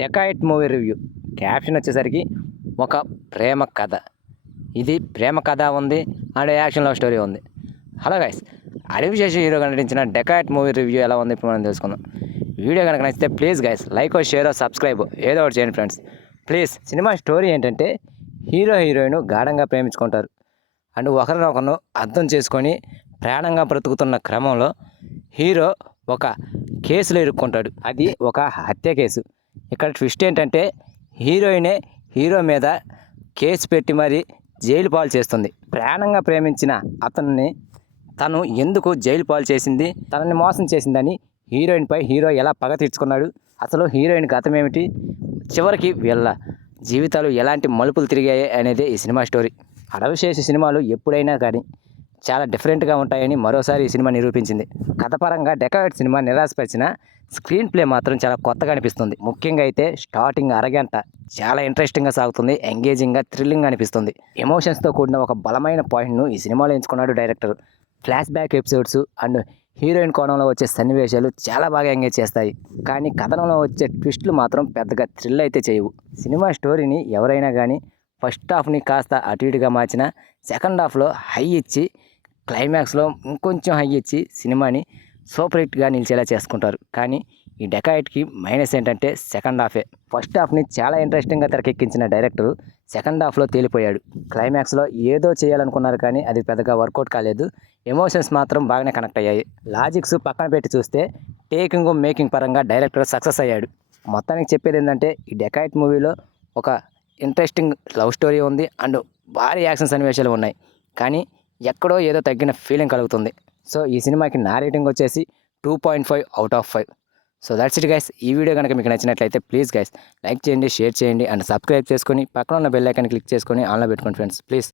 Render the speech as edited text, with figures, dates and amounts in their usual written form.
Dacoit movie review caption వచ్చేసరికి ఒక ప్రేమ కథ. ఇది ప్రేమ కథ ఉంది అండ్ యాక్షన్ లవ్ స్టోరీ ఉంది. హలో గైస్, అడవి శేషు హీరోగా నటించిన డెకాయిట్ మూవీ రివ్యూ ఎలా ఉంది ఇప్పుడు మనం తెలుసుకుందాం. వీడియో కనుక నచ్చితే please guys like share subscribe ఏదో ఒకటి చేయండి ఫ్రెండ్స్ ప్లీజ్. సినిమా స్టోరీ ఏంటంటే హీరోయిన్ గాఢంగా ప్రేమించుకుంటారు అండ్ ఒకరినొకరు అర్థం చేసుకొని ప్రాణంగా బ్రతుకుతున్న క్రమంలో హీరో ఒక కేసులో ఇరుక్కుంటాడు. అది ఒక హత్య కేసు. ఇక్కడ ట్విస్ట్ ఏంటంటే హీరోయినే హీరో మీద కేసు పెట్టి మరి జైలు పాలు చేస్తుంది. ప్రాణంగా ప్రేమించిన అతన్ని తను ఎందుకు జైలు పాలు చేసింది, తనని మోసం చేసిందని హీరోయిన్పై హీరో ఎలా పగ తీర్చుకున్నాడు, అసలు హీరోయిన్ గతం ఏమిటి, చివరికి వీళ్ళ జీవితాలు ఎలాంటి మలుపులు తిరిగాయి అనేది ఈ సినిమా స్టోరీ. అడవి శేషు సినిమాలు ఎప్పుడైనా కానీ చాలా డిఫరెంట్గా ఉంటాయని మరోసారి ఈ సినిమా నిరూపించింది. కథపరంగా డెకాయిట్ సినిమా నిరాశపరిచిన స్క్రీన్ ప్లే మాత్రం చాలా కొత్తగా అనిపిస్తుంది. ముఖ్యంగా అయితే స్టార్టింగ్ అరగంట చాలా ఇంట్రెస్టింగ్గా సాగుతుంది, ఎంగేజింగ్గా థ్రిల్లింగ్ అనిపిస్తుంది. ఎమోషన్స్తో కూడిన ఒక బలమైన పాయింట్ను ఈ సినిమాలో ఎంచుకున్నాడు director. Flashback episodes and heroine కోణంలో వచ్చే సన్నివేశాలు చాలా బాగా ఎంగేజ్ చేస్తాయి. కానీ కథనంలో వచ్చే ట్విస్టులు మాత్రం పెద్దగా థ్రిల్ అయితే చేయవు. సినిమా స్టోరీని ఎవరైనా కానీ ఫస్ట్ హాఫ్ని కాస్త అటు ఇటుగా మార్చిన సెకండ్ హాఫ్లో హై ఇచ్చి క్లైమాక్స్లో ఇంకొంచెం హై ఇచ్చి సినిమాని సూపర్ హిట్గా నిలిచేలా చేసుకుంటారు. కానీ ఈ డెకాయిట్కి మైనస్ ఏంటంటే సెకండ్ హాఫే. ఫస్ట్ హాఫ్ని చాలా ఇంట్రెస్టింగ్గా తెరకెక్కించిన డైరెక్టర్ సెకండ్ హాఫ్లో తేలిపోయాడు. క్లైమాక్స్లో ఏదో చేయాలనుకున్నారు కానీ అది పెద్దగా వర్కౌట్ కాలేదు. ఎమోషన్స్ మాత్రం బాగానే కనెక్ట్ అయ్యాయి. లాజిక్స్ పక్కన పెట్టి చూస్తే టేకింగ్ మేకింగ్ పరంగా డైరెక్టర్ సక్సెస్ అయ్యాడు. మొత్తానికి చెప్పేది ఏంటంటే ఈ డెకాయిట్ మూవీలో ఒక ఇంట్రెస్టింగ్ లవ్ స్టోరీ ఉంది అండ్ భారీ యాక్షన్ సన్నివేశాలు ఉన్నాయి. కానీ ఎక్కడో ఏదో తగ్గిన ఫీలింగ్ కలుగుతుంది. సో ఈ సినిమాకి నా రేటింగ్ వచ్చేసి 2.5 out of 5. So that's it guys. ఈ వీడియో కనుక మీకు నచ్చినట్లయితే ప్లీజ్ గైస్ లైక్ చేయండి, షేర్ చేయండి అండ్ సబ్స్క్రైబ్ చేసుకొని పక్కన ఉన్న బెల్ ఐకాన్ క్లిక్ చేసుకొని ఆన్లో పెట్టుకోండి ఫ్రెండ్స్ ప్లీజ్.